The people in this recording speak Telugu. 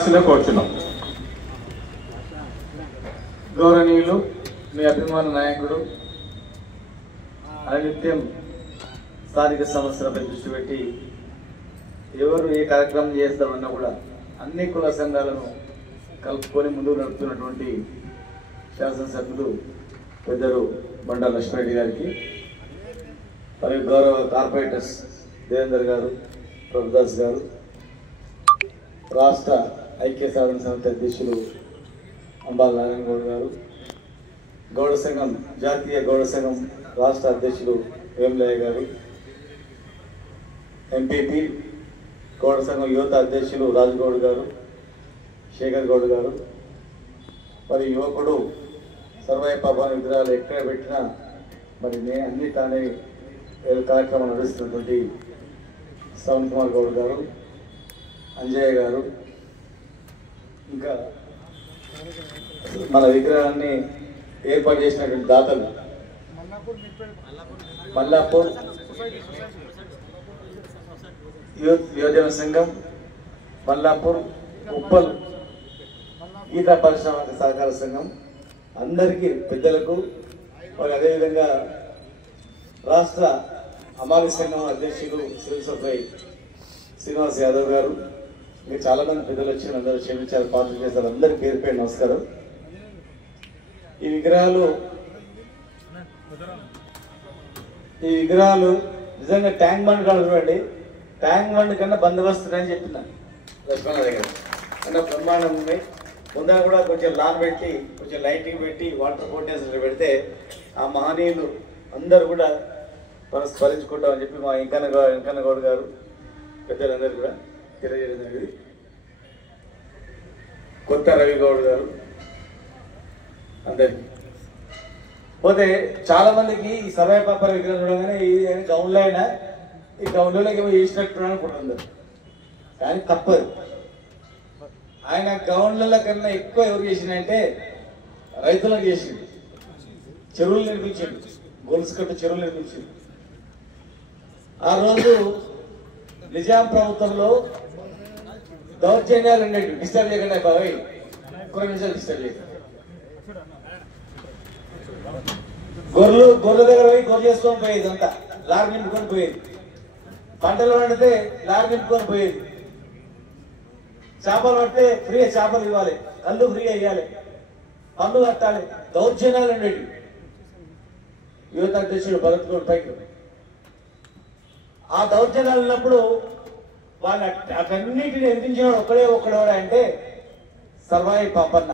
కోరుచున్నాం. గౌరవనీయులు మీ అభిమాన నాయకుడు అనిత్యం స్థానిక సమస్యలపై దృష్టి పెట్టి ఎవరు ఏ కార్యక్రమం చేస్తామన్నా కూడా అన్ని కుల సంఘాలను కలుపుకొని ముందుకు నడుపుతున్నటువంటి శాసనసభ్యులు పెద్దలు బండా లక్ష్మణరెడ్డి గారికి, మరియు గౌరవ కార్పొరేటర్స్ దేవేందర్ గారు, ప్రభుదాస్ గారు, రాష్ట్ర ఐక్య సాధన సమితి అధ్యక్షులు అంబాల నారాయణ గౌడ్ గారు, గౌడ సంఘం జాతీయ గౌడ సంఘం రాష్ట్ర అధ్యక్షులు వేములయ్య గారు, ఎంపీపీ గౌడ సంఘం యువత అధ్యక్షులు రాజగౌడ్ గారు, శేఖర్ గౌడ్ గారు, మరి యువకుడు సర్వయ్య పాపాని విగ్రహాలు ఎక్కడ పెట్టినా మరి అన్ని తానే కార్యక్రమం నడుస్తున్నటువంటి శ్రవణ్ కుమార్ గౌడ్ గారు, అంజయ్య గారు, ఇంకా మన విగ్రహాన్ని ఏర్పాటు చేసినటువంటి దాతలు మల్లాపూర్ యువజన సంఘం, మల్లాపూర్ ఉప్పల్ గీతా పరిశ్రమ సహకార సంఘం అందరికీ పెద్దలకు, మరి అదేవిధంగా రాష్ట్ర అమాలి సంఘం అధ్యక్షులు సివిల్ సప్లై శ్రీనివాస్ యాదవ్ గారు, మీరు చాలా మంది పెద్దలు వచ్చి అందరూ క్షమించారు, పాత్ర చేస్తారు, అందరి పేరు పేరు నమస్కారం. ఈ విగ్రహాలు నిజంగా ట్యాంక్ బండ్ కాదు చూడండి, ట్యాంక్ బండ్ కన్నా బందోబస్తు అని చెప్పిన లక్ష్మణ దగ్గర కన్నా బ్రహ్మాండం ఉన్నాయి. ముందర కూడా కొంచెం లాన్ పెట్టి కొంచెం లైటింగ్ పెట్టి వాటర్ ఫౌంటైన్స్ పెడితే ఆ మహనీయులు అందరూ కూడా స్మరించుకుంటామని చెప్పి మా వెంకన్న గౌడ్ గారు పెద్దలందరూ కూడా తెలియజేయడం జరిగింది. కొత్త రవి గౌడ్ గారు అందరికి పోతే చాలా మందికి ఈ సర్వయ్య పాపర విగ్రహం చూడగానే ఇది గౌన్లో అయినా ఈ గౌన్లోకి వేసినట్టు అనుకుంటున్నారు, కానీ తప్పదు. ఆయన గౌన్ల కన్నా ఎక్కువ ఎవరు చేసిందంటే రైతులకు చేసింది, చెరువులు నిర్మించింది, గొలుసు కట్టు చెరువులు నిర్మించింది. ఆ రోజు నిజాం ప్రభుత్వంలో దౌర్జన్యాలు ఉండేవి, డిస్టర్బ్ చేయకుండా బాబాయ్ కొన్ని నిమిషాలు డిస్టర్బ్ చేయకుండా గొర్రెల దగ్గర పోయి గొర్రెలు వేసుకొని పోయేది, అంతా లారీ నింపుకొని పోయేది, పంటలు పండితే లారీ నింపుకొని పోయేది, చేపలు పడితే ఫ్రీగా చేపలు ఇవ్వాలి, కళ్ళు ఫ్రీగా ఇవ్వాలి, పన్ను కట్టాలి, దౌర్జన్యాలు ఉండేవి. యువత అధ్యక్షుడు భరత్ గౌడ్ పైకి ఆ దౌర్జన్యాలు ఉన్నప్పుడు వాళ్ళు అటన్నిటిని ఎదిరించినాడు ఒక్కడేవాడు అంటే సర్వయ్య పాపన్న.